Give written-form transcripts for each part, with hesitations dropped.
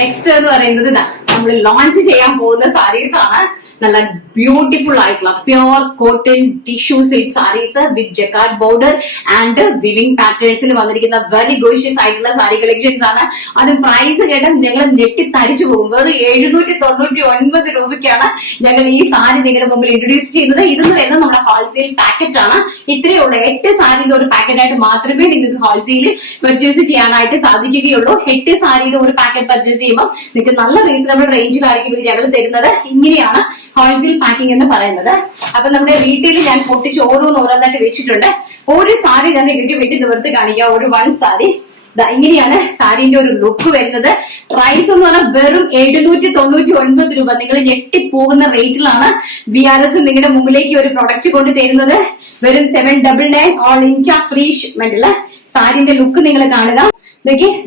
Next എന്ന് പറയുന്നത് നമ്മൾ ലോഞ്ച് ചെയ്യാൻ പോകുന്ന സാരീസ് ആണ്. നല്ല ബ്യൂട്ടിഫുൾ ആയിട്ടുള്ള pure cotton tissue silk saris with jacquard border and weaving പാറ്റേൺസിൽ വന്നിരിക്കുന്ന വെരി ഗോഷ്യസ് ആയിട്ടുള്ള സാരി കളക്ഷൻസ് ആണ്. അത് പ്രൈസ് കേട്ടാൽ ഞങ്ങൾ ഞെട്ടിത്തരിച്ചു പോകും. വെറും 799 രൂപയ്ക്കാണ് ഞങ്ങൾ ഈ സാരി നിങ്ങളുടെ മുമ്പിൽ ഇൻട്രൊഡ്യൂസ് ചെയ്യുന്നത്. ഇതെന്ന് പറയുന്നത് നമ്മുടെ ഹോൾസെയിൽ പാക്കറ്റ് ആണ്. ഇത്രയേ ഉള്ളൂ. 8 സാരിയുടെ ഒരു പാക്കറ്റ് ആയിട്ട് മാത്രമേ നിങ്ങൾക്ക് ഹോൾസെയിൽ പർച്ചേസ് ചെയ്യാനായിട്ട് സാധിക്കുകയുള്ളൂ. 8 സാരിയുടെ ഒരു പാക്കറ്റ് പർച്ചേസ് ചെയ്യുമ്പോൾ നിങ്ങൾക്ക് നല്ല റീസണബിൾ റേഞ്ചിലായിരിക്കും ഇത് ഞങ്ങൾ തരുന്നത്. ഇങ്ങനെയാണ് ഹോൾസെയിൽ പാക്കിംഗ് എന്ന് പറയുന്നത്. അപ്പൊ നമ്മുടെ റീറ്റെയിൽ ഞാൻ പൊട്ടിച്ച് ഓരോന്നായിട്ട് വെച്ചിട്ടുണ്ട്. ഒരു സാരി ഞാൻ നിങ്ങൾക്ക് വെട്ടി നിവർത്തി കാണിക്കാം. ഒരു 1 സാരി ഇങ്ങനെയാണ് സാരിന്റെ ഒരു ലുക്ക് വരുന്നത്. പ്രൈസ് എന്ന് പറഞ്ഞാൽ വെറും 799 രൂപ. നിങ്ങൾ ഞെട്ടിപ്പോകുന്ന റേറ്റിലാണ് VRS നിങ്ങളുടെ മുമ്പിലേക്ക് ഒരു പ്രൊഡക്റ്റ് കൊണ്ട് തരുന്നത്. വെറും 799 ഓൾ ഇന്ത്യ ഫ്രീ ഷിപ്മെന്റില്. സാരിന്റെ ലുക്ക് നിങ്ങൾ കാണുക.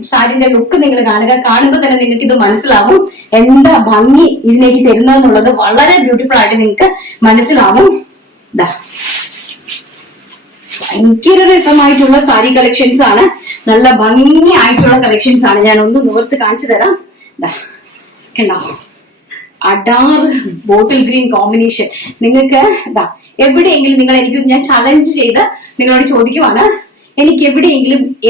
സാരിന്റെ ലുക്ക് നിങ്ങൾ കാണുക. കാണുമ്പോൾ തന്നെ നിങ്ങൾക്ക് ഇത് മനസ്സിലാവും എന്താ ഭംഗി ഇതിലേക്ക് തരുന്നതെന്നുള്ളത്. വളരെ ബ്യൂട്ടിഫുൾ ആയിട്ട് നിങ്ങൾക്ക് മനസ്സിലാവും. ഭയങ്കര രസമായിട്ടുള്ള സാരി കളക്ഷൻസ് ആണ്. നല്ല ഭംഗിയായിട്ടുള്ള കളക്ഷൻസ് ആണ്. ഞാൻ ഒന്ന് നിവർത്ത് കാണിച്ചു തരാം. കണ്ടോ, അഡാർ ബോട്ടിൽ ഗ്രീൻ കോമ്പിനേഷൻ. നിങ്ങൾക്ക് എവിടെയെങ്കിലും ഞാൻ ചലഞ്ച് ചെയ്ത് നിങ്ങളോട് ചോദിക്കുവാണ്, എനിക്ക്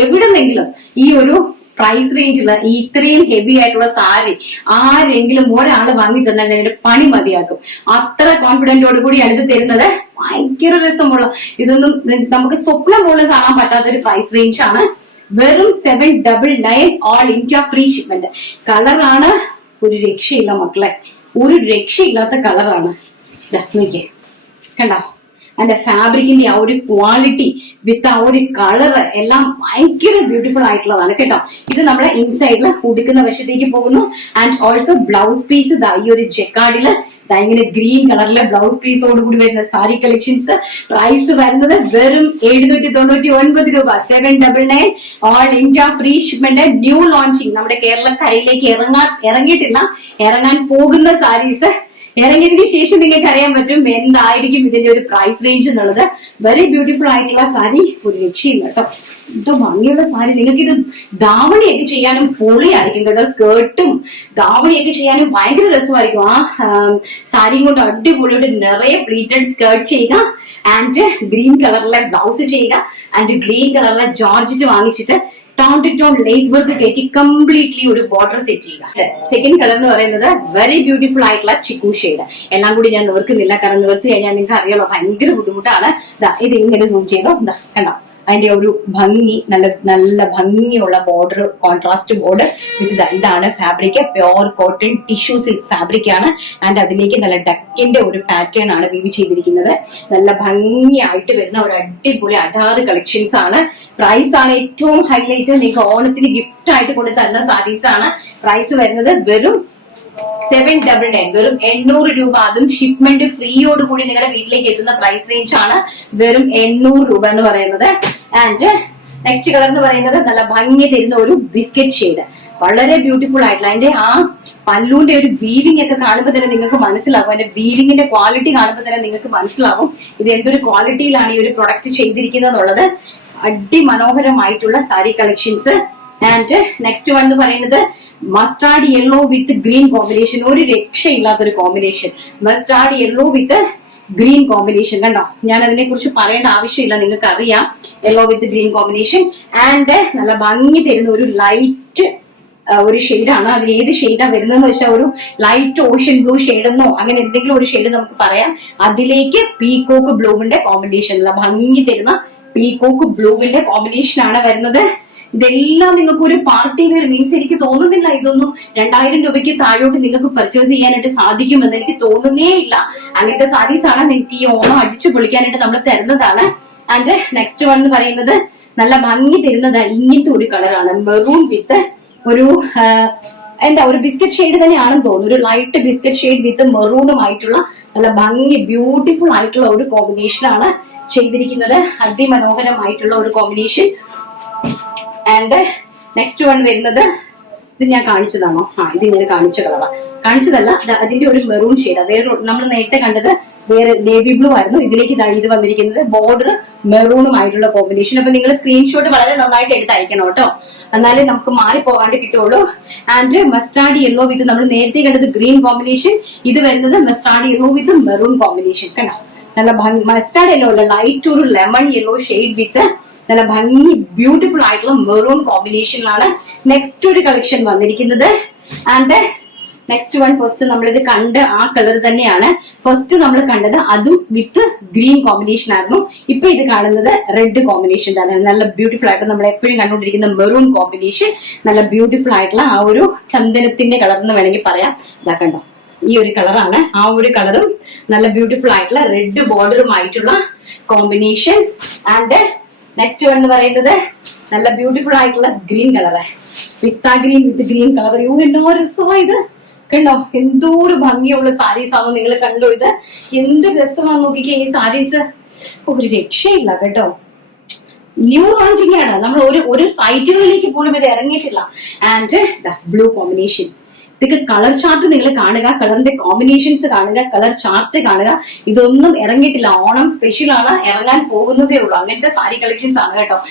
എവിടെന്നെങ്കിലും ഈ ഒരു പ്രൈസ് റേഞ്ചില് ഈ ഇത്രയും ഹെവി ആയിട്ടുള്ള സാരി ആരെങ്കിലും ഒരാള് വാങ്ങി തന്നാൽ ഞങ്ങളുടെ പണി മതിയാക്കും. അത്ര കോൺഫിഡന്റോട് കൂടിയാണ് ഇത് തരുന്നത്. ഭയങ്കര രസമുള്ള, ഇതൊന്നും നമുക്ക് സ്വപ്നം പോലും കാണാൻ പറ്റാത്ത ഒരു പ്രൈസ് റേഞ്ച് ആണ്. വെറും 799 ഓൾ ഇന്ത്യ ഫ്രീ ഷിപ്മെന്റ്. കളറാണ് ഒരു രക്ഷയില്ല മക്കളെ, ഒരു രക്ഷയില്ലാത്ത കളറാണ്. നോക്കിയേ, കണ്ടോ അതിന്റെ ഫാബ്രിക്കിന്റെ ആ ഒരു ക്വാളിറ്റി വിത്ത് ആ ഒരു കളറ് എല്ലാം ഭയങ്കര ബ്യൂട്ടിഫുൾ ആയിട്ടുള്ളതാണ് കേട്ടോ. ഇത് നമ്മുടെ ഇൻസൈഡില് ഉടുക്കുന്ന വശത്തേക്ക് പോകുന്നു. ആൻഡ് ഓൾസോ ബ്ലൗസ് പീസ് ഈ ഒരു ജക്കാർഡില് ഇങ്ങനെ ഗ്രീൻ കളറിലെ ബ്ലൗസ് പീസോട് കൂടി വരുന്ന സാരി കളക്ഷൻസ്. പ്രൈസ് വരുന്നത് വെറും 799 രൂപ. 799 all India free shipment. New launching, നമ്മുടെ കേരളക്കരയിലേക്ക് ഇറങ്ങാൻ പോകുന്ന സാരീസ്. ഇറങ്ങിയതിന് ശേഷം നിങ്ങൾക്ക് അറിയാൻ പറ്റും എന്തായിരിക്കും ഇതിന്റെ ഒരു പ്രൈസ് റേഞ്ച് എന്നുള്ളത്. വെരി ബ്യൂട്ടിഫുൾ ആയിട്ടുള്ള സാരി, ഒരു രക്ഷയില്ല കേട്ടോ. എന്തോ ഭംഗിയുള്ള സാരി. നിങ്ങൾക്ക് ഇത് ധാവണിയൊക്കെ ചെയ്യാനും പൊളിയായിരിക്കും കേട്ടോ. സ്കേർട്ടും ധാവണിയൊക്കെ ചെയ്യാനും ഭയങ്കര രസമായിരിക്കും. ആ സാരിയും കൊണ്ട് അടിപൊളിയോട് നിറയെ പ്ലീറ്റഡ് സ്കേർട്ട് ചെയ്യുക, ആൻഡ് ഗ്രീൻ കളറിലെ ബ്ലൗസ് ചെയ്യുക, ആൻഡ് ഗ്രീൻ കളറിലെ ജോർജറ്റ് വാങ്ങിച്ചിട്ട് tone to tone lace work കയറ്റി കംപ്ലീറ്റ്ലി ഒരു ബോർഡർ സെറ്റ് ചെയ്യുക. സെക്കൻഡ് കളർ എന്ന് പറയുന്നത് വെരി ബ്യൂട്ടിഫുൾ ആയിട്ടുള്ള ചിക്കു ഷെയ്ഡ്. എല്ലാം കൂടി ഞാൻ നിവർക്കുന്നില്ല, കാരണം നിവർത്തി കഴിഞ്ഞാൽ നിങ്ങൾക്ക് അറിയാലോ ഭയങ്കര ബുദ്ധിമുട്ടാണ്. ഇത് ഇങ്ങനെ സൂം ചെയ്തോ, കണ്ടോ അതിന്റെ ഒരു ഭംഗി. നല്ല ഭംഗിയുള്ള ബോർഡർ, കോൺട്രാസ്റ്റ് ബോർഡർ. ഇതാണ് fabric. Pure cotton tissue silk fabric ആണ്. ആൻഡ് അതിലേക്ക് നല്ല ഡക്കിന്റെ ഒരു പാറ്റേൺ ആണ് വീവ് ചെയ്തിരിക്കുന്നത്. നല്ല ഭംഗിയായിട്ട് വരുന്ന ഒരു അടിപൊളി അഡാറ് കളക്ഷൻസ് ആണ്. പ്രൈസ് ആണ് ഏറ്റവും ഹൈലൈറ്റ്. നിങ്ങൾക്ക് ഓണത്തിന് ഗിഫ്റ്റ് ആയിട്ട് കൊണ്ട് തരുന്ന സാരീസ് ആണ്. പ്രൈസ് വരുന്നത് വെറും 799, വെറും 800 രൂപ. അതും ഷിപ്മെന്റ് ഫ്രീയോട് കൂടി നിങ്ങളുടെ വീട്ടിലേക്ക് എത്തുന്ന പ്രൈസ് റേഞ്ച് ആണ്. വെറും 800 രൂപ എന്ന് പറയുന്നത്. ആൻഡ് നെക്സ്റ്റ് കളർ എന്ന് പറയുന്നത് നല്ല ഭംഗി തരുന്ന ഒരു ബിസ്ക്കറ്റ് ഷെയ്ഡ്. വളരെ ബ്യൂട്ടിഫുൾ ആയിട്ടുള്ള അതിന്റെ ആ പല്ലുവിന്റെ ഒരു വീവിംഗ് ഒക്കെ കാണുമ്പോൾ തന്നെ നിങ്ങൾക്ക് മനസ്സിലാവും. അതിന്റെ വീവിങ്ങിന്റെ ക്വാളിറ്റി കാണുമ്പോൾ തന്നെ നിങ്ങൾക്ക് മനസ്സിലാവും ഇത് എന്തൊരു ക്വാളിറ്റിയിലാണ് ഈ ഒരു പ്രൊഡക്റ്റ് ചെയ്തിരിക്കുന്നത് എന്നുള്ളത്. അടിമനോഹരമായിട്ടുള്ള sari collections. And next one എന്ന് പറയുന്നത് mustard yellow with green combination. ഒരു രക്ഷയില്ലാത്തൊരു combination. Mustard yellow with green combination. കണ്ടോ, ഞാൻ അതിനെ കുറിച്ച് പറയേണ്ട ആവശ്യമില്ല, നിങ്ങൾക്ക് അറിയാം. Yellow with green combination. And നല്ല ഭംഗി തരുന്ന ഒരു ലൈറ്റ് ഒരു ഷെയ്ഡാണ്. അതിൽ ഏത് ഷെയ്ഡാ വരുന്നതെന്ന് വെച്ചാൽ ഒരു ലൈറ്റ് ഓഷ്യൻ ബ്ലൂ ഷെയ്ഡ് എന്നോ അങ്ങനെ എന്തെങ്കിലും ഒരു ഷെയ്ഡ് നമുക്ക് പറയാം. അതിലേക്ക് പീകോക്ക് ബ്ലൂവിന്റെ കോമ്പിനേഷൻ, നല്ല ഭംഗി തരുന്ന പീകോക്ക് ബ്ലൂവിന്റെ കോമ്പിനേഷൻ ആണ് വരുന്നത്. ഇതെല്ലാം നിങ്ങൾക്ക് ഒരു പാർട്ടി വെയർ മീൻസ് എനിക്ക് തോന്നുന്നില്ല ഇതൊന്നും 2000 രൂപയ്ക്ക് താഴോട്ട് നിങ്ങൾക്ക് പർച്ചേസ് ചെയ്യാനായിട്ട് സാധിക്കുമെന്ന് എനിക്ക് തോന്നുന്നേ ഇല്ല. അങ്ങനത്തെ സാരീസ് ആണ് നിങ്ങൾക്ക് ഈ ഓണം അടിച്ചു പൊളിക്കാനായിട്ട് നമ്മൾ തരുന്നതാണ്. ആൻഡ് നെക്സ്റ്റ് വൺ എന്ന് പറയുന്നത് നല്ല ഭംഗി തരുന്നത് ഇങ്ങനത്തെ ഒരു കളറാണ്. മെറൂൺ വിത്ത് ഒരു ഒരു ബിസ്ക്കറ്റ് ഷെയ്ഡ് തന്നെയാണെന്ന് തോന്നുന്നു. ഒരു ലൈറ്റ് ബിസ്ക്കറ്റ് ഷെയ്ഡ് വിത്ത് മെറൂണുമായിട്ടുള്ള നല്ല ഭംഗി ബ്യൂട്ടിഫുൾ ആയിട്ടുള്ള ഒരു കോമ്പിനേഷൻ ആണ് ചെയ്തിരിക്കുന്നത്. അതിമനോഹരമായിട്ടുള്ള ഒരു കോമ്പിനേഷൻ. ആൻഡ് നെക്സ്റ്റ് വൺ വരുന്നത് ഇത് ഞാൻ കാണിച്ചതാണോ? ഇത് ഇങ്ങനെ കാണിച്ച കളറാ, കാണിച്ചതല്ല. അതിന്റെ ഒരു മെറൂൺ ഷെയ്ഡ്. വേറെ നമ്മൾ നേരത്തെ കണ്ടത് വേറെ നേവി ബ്ലൂ ആയിരുന്നു, ഇതിലേക്ക് ഇത് വന്നിരിക്കുന്നത് ബോർഡർ മെറൂണും ആയിട്ടുള്ള കോമ്പിനേഷൻ. അപ്പൊ നിങ്ങൾ സ്ക്രീൻഷോട്ട് വളരെ നന്നായിട്ട് എടുത്ത് അയക്കണം കേട്ടോ, എന്നാലേ നമുക്ക് മാറി പോകാണ്ട് കിട്ടുള്ളൂ. ആൻഡ് മസ്റ്റാർഡ് യെല്ലോ വിത്ത് നമ്മൾ നേരത്തെ കണ്ടത് ഗ്രീൻ കോമ്പിനേഷൻ, ഇത് വരുന്നത് മസ്റ്റാർഡ് യെല്ലോ വിത്ത് മെറൂൺ കോമ്പിനേഷൻ. കണ്ടോ നല്ല ഭംഗി, മസ്റ്റാർഡ് യെല്ലോ അല്ല, ലൈറ്റ് ഒരു ലെമൺ യെല്ലോ ഷെയ്ഡ് വിത്ത് നല്ല ഭംഗി ബ്യൂട്ടിഫുൾ ആയിട്ടുള്ള മെറൂൺ കോമ്പിനേഷനിലാണ് നെക്സ്റ്റ് ഒരു കളക്ഷൻ വന്നിരിക്കുന്നത്. ആൻഡ് നെക്സ്റ്റ് വൺ ഫസ്റ്റ് നമ്മളിത് കണ്ട് ആ കളർ തന്നെയാണ് ഫസ്റ്റ് നമ്മൾ കണ്ടത്, അതും വിത്ത് ഗ്രീൻ കോമ്പിനേഷൻ ആയിരുന്നു. ഇപ്പൊ ഇത് കാണുന്നത് റെഡ് കോമ്പിനേഷൻ തന്നെ, നല്ല ബ്യൂട്ടിഫുൾ ആയിട്ട് നമ്മൾ എപ്പോഴും കണ്ടുകൊണ്ടിരിക്കുന്ന മെറൂൺ കോമ്പിനേഷൻ, നല്ല ബ്യൂട്ടിഫുൾ ആയിട്ടുള്ള ആ ഒരു ചന്ദനത്തിന്റെ കളർ എന്ന് വേണമെങ്കിൽ പറയാം. ഇതാ കണ്ടോ, ഈ ഒരു കളറാണ്, ആ ഒരു കളറും നല്ല ബ്യൂട്ടിഫുൾ ആയിട്ടുള്ള റെഡ് ബോർഡറുമായിട്ടുള്ള കോമ്പിനേഷൻ. ആൻഡ് നെക്സ്റ്റ് വൺ എന്ന് പറയുന്നത് നല്ല ബ്യൂട്ടിഫുൾ ആയിട്ടുള്ള green colour, pista green with green colour. യു എന്നോ രസമാ ഇത്, കണ്ടോ എന്തോ ഒരു ഭംഗിയുള്ള സാരീസ് ആണോ നിങ്ങൾ കണ്ടോ, ഇത് എന്ത് രസമാണെന്ന് നോക്കിക്കേ ഈ സാരീസ്, ഒരു രക്ഷയില്ല കേട്ടോ. ന്യൂ ലോഞ്ചിങ് ആണ്, നമ്മൾ ഒരു സൈറ്റുകളിലേക്ക് പോലും ഇത് ഇറങ്ങിയിട്ടില്ല. ആൻഡ് ബ്ലൂ കോമ്പിനേഷൻ, ഇതൊക്കെ കളർ ചാർട്ട് നിങ്ങൾ കാണുക, കളറിന്റെ കോമ്പിനേഷൻസ് കാണുക, കളർ ചാർട്ട് കാണുക. ഇതൊന്നും ഇറങ്ങിയിട്ടില്ല, ഓണം സ്പെഷ്യൽ ആണ്, ഇറങ്ങാൻ പോകുന്നതേ ഉള്ളൂ. അങ്ങനത്തെ സാരി കളക്ഷൻസ് ആണ് കേട്ടോ.